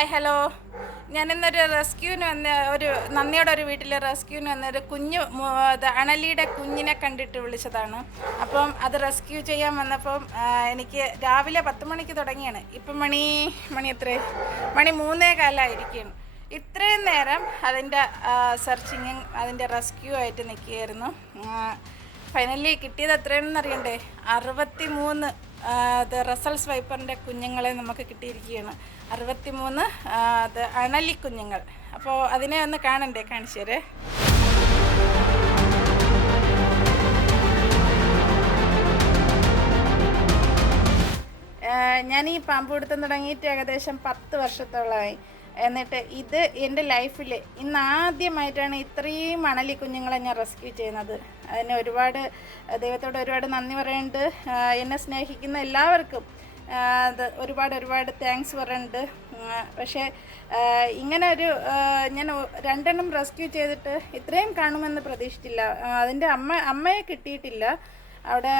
Hi hello. ഞാനിന്നൊരു റെസ്ക്യൂവിന് വന്ന നന്ദിയുടെ ഒരു വീട്ടിലെ റെസ്ക്യൂവിന് വന്നൊരു അണലിയുടെ കുഞ്ഞിനെ കണ്ടിട്ട് വിളിച്ചതാണ്. അപ്പം അത് റെസ്ക്യൂ ചെയ്യാൻ വന്നപ്പം എനിക്ക് രാവിലെ 10 മണിക്ക് തുടങ്ങിയാണ്. ഇപ്പം മണി എത്ര? മണി 3:15 ഇത്രയും നേരം അതിൻ്റെ സെർച്ചിങ്ങും അതിൻ്റെ റെസ്ക്യൂ ആയിട്ട് നിൽക്കുകയായിരുന്നു. ഫൈനലി കിട്ടിയത് എത്രയാണെന്ന് അറിയണ്ടേ? 63 റസൽസ് വൈപ്പറിൻ്റെ കുഞ്ഞുങ്ങളെ നമുക്ക് കിട്ടിയിരിക്കുകയാണ്. 63 അണലി കുഞ്ഞുങ്ങൾ. അപ്പോൾ അതിനെ ഒന്ന് കാണണ്ടേ? കാണിച്ചു തരേ. ഞാൻ ഈ പാമ്പ് പിടുത്തം തുടങ്ങിയിട്ട് ഏകദേശം 10 വർഷത്തോളമായി. എന്നിട്ട് ഇത് എൻ്റെ ലൈഫിൽ ഇന്നാദ്യമായിട്ടാണ് ഇത്രയും അണലി കുഞ്ഞുങ്ങളെ ഞാൻ റെസ്ക്യൂ ചെയ്യുന്നത്. അതിന് ദൈവത്തോട് ഒരുപാട് നന്ദി പറയുന്നുണ്ട്. എന്നെ സ്നേഹിക്കുന്ന എല്ലാവർക്കും ഒരുപാട് താങ്ക്സ് പറയുന്നുണ്ട്. പക്ഷേ ഇങ്ങനെ ഞാൻ 2 എണ്ണം റെസ്ക്യൂ ചെയ്തിട്ട് ഇത്രയും കാണുമെന്ന് പ്രതീക്ഷിച്ചില്ല. അതിൻ്റെ അമ്മയെ കിട്ടിയിട്ടില്ല. അവിടെ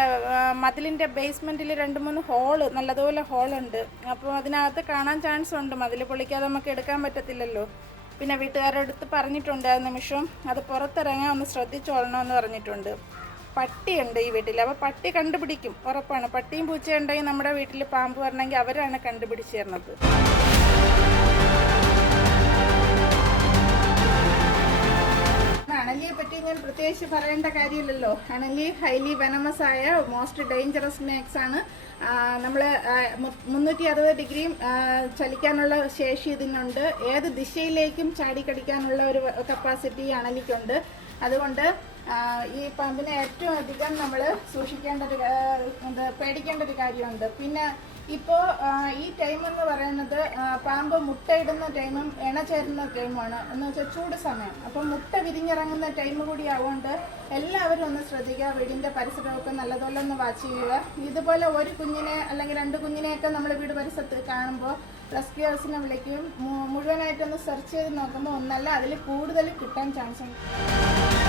മതിലിൻ്റെ ബേസ്മെൻറ്റിൽ 2-3 ഹോള്, നല്ലതുപോലെ ഹോളുണ്ട്. അപ്പോൾ അതിനകത്ത് കാണാൻ ചാൻസ് ഉണ്ട്. മതിൽ പൊളിക്കാതെ നമുക്ക് എടുക്കാൻ പറ്റത്തില്ലല്ലോ. പിന്നെ വീട്ടുകാരുടെ അടുത്ത് പറഞ്ഞിട്ടുണ്ട് ആ നിമിഷം അത് പുറത്തിറങ്ങാൻ ഒന്ന് ശ്രദ്ധിച്ചോളണമെന്ന് പറഞ്ഞിട്ടുണ്ട്. പട്ടിയുണ്ട് ഈ വീട്ടിൽ. അപ്പോൾ പട്ടി കണ്ടുപിടിക്കും, ഉറപ്പാണ്. പട്ടിയും പൂച്ചയുണ്ടെങ്കിൽ നമ്മുടെ വീട്ടിൽ പാമ്പ് വരണമെങ്കിൽ അവരാണ് കണ്ടുപിടിച്ച് തരുന്നത്. അണലിയെ പറ്റി ഞാൻ പ്രത്യേകിച്ച് പറയേണ്ട കാര്യമില്ലല്ലോ. അണലി ഹൈലി വെനമസ് ആയ മോസ്റ്റ് ഡേഞ്ചറസ് സ്നേക്സ് ആണ്. നമ്മൾ 360 ഡിഗ്രിയും ചലിക്കാനുള്ള ശേഷി ഇതിനുണ്ട്. ഏത് ദിശയിലേക്കും ചാടിക്കടിക്കാനുള്ള ഒരു കപ്പാസിറ്റി അണലിക്കുണ്ട്. അതുകൊണ്ട് ഈ പാമ്പിനെ ഏറ്റവും അധികം നമ്മൾ പേടിക്കേണ്ട ഒരു കാര്യമുണ്ട്. പിന്നെ ഇപ്പോൾ ഈ ടൈം എന്ന് പറയുന്നത് പാമ്പ് മുട്ടയിടുന്ന ടൈമും ഇണ ചേരുന്ന ടൈമാണ്. എന്ന് വെച്ചാൽ ചൂട് സമയം. അപ്പം മുട്ട വിരിഞ്ഞിറങ്ങുന്ന ടൈം കൂടി ആവുകൊണ്ട് എല്ലാവരും ഒന്ന് ശ്രദ്ധിക്കുക. വീടിൻ്റെ പരിസരമൊക്കെ നല്ലതുപോലെ ഒന്ന് വാച്ച് ചെയ്യുക. ഇതുപോലെ ഒരു കുഞ്ഞിനെ അല്ലെങ്കിൽ 2 കുഞ്ഞിനെയൊക്കെ നമ്മൾ വീട് പരിസരത്ത് കാണുമ്പോൾ റെസ്ക്യൂവേഴ്സിനെ വിളിക്കും. മുഴുവനായിട്ടൊന്ന് സെർച്ച് ചെയ്ത് നോക്കുമ്പോൾ ഒന്നല്ല അതിൽ കൂടുതൽ കിട്ടാൻ ചാൻസ് ഉണ്ട്.